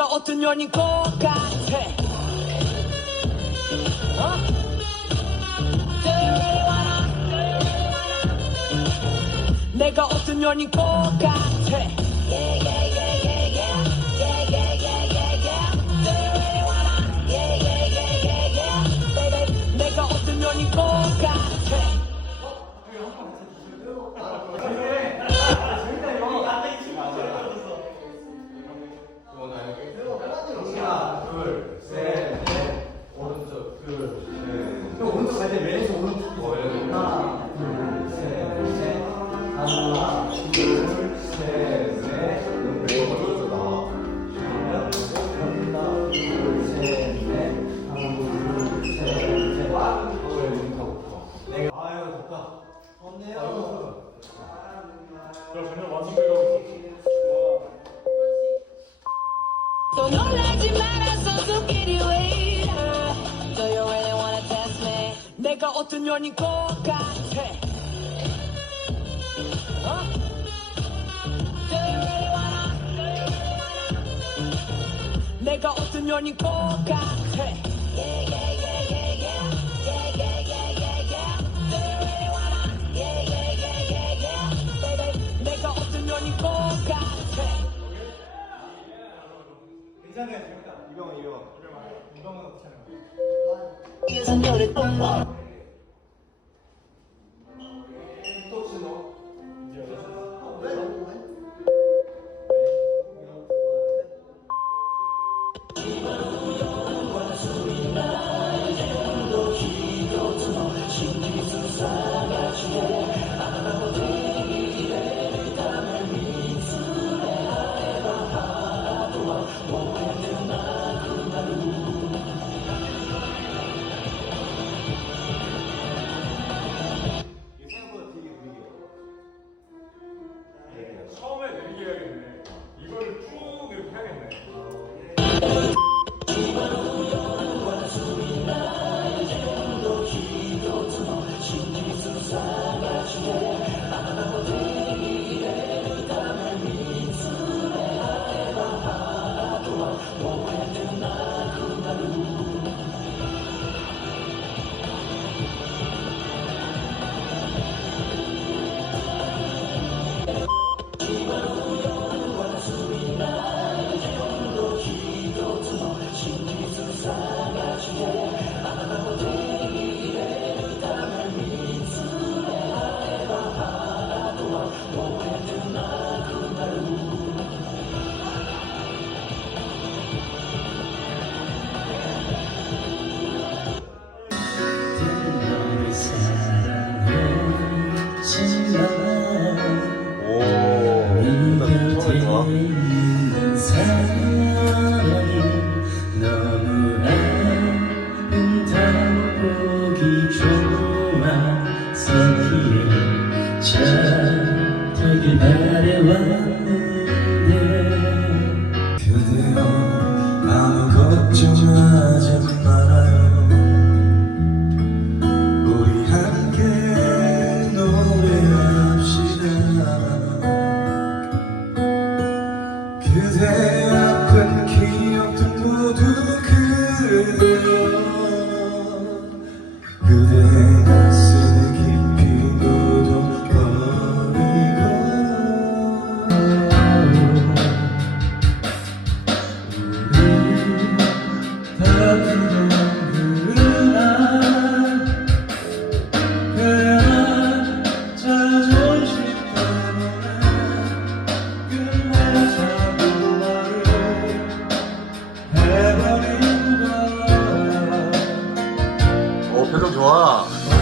내가 어떤 년인 것 같아? 어? Do you really wanna? 내가 어떤 년인 것 같아 내가 Do you really wanna test me? 내가 어떤 년인 것 같아 내가 어떤 년인 것 같아 Yeah yeah yeah yeah yeah Yeah yeah yeah yeah yeah Do you really wanna Yeah yeah yeah yeah yeah Baby 내가 어떤 년인 것 같아 괜찮아요 재밌다 이병헌 이병헌 이병헌 괜찮아요 또 卓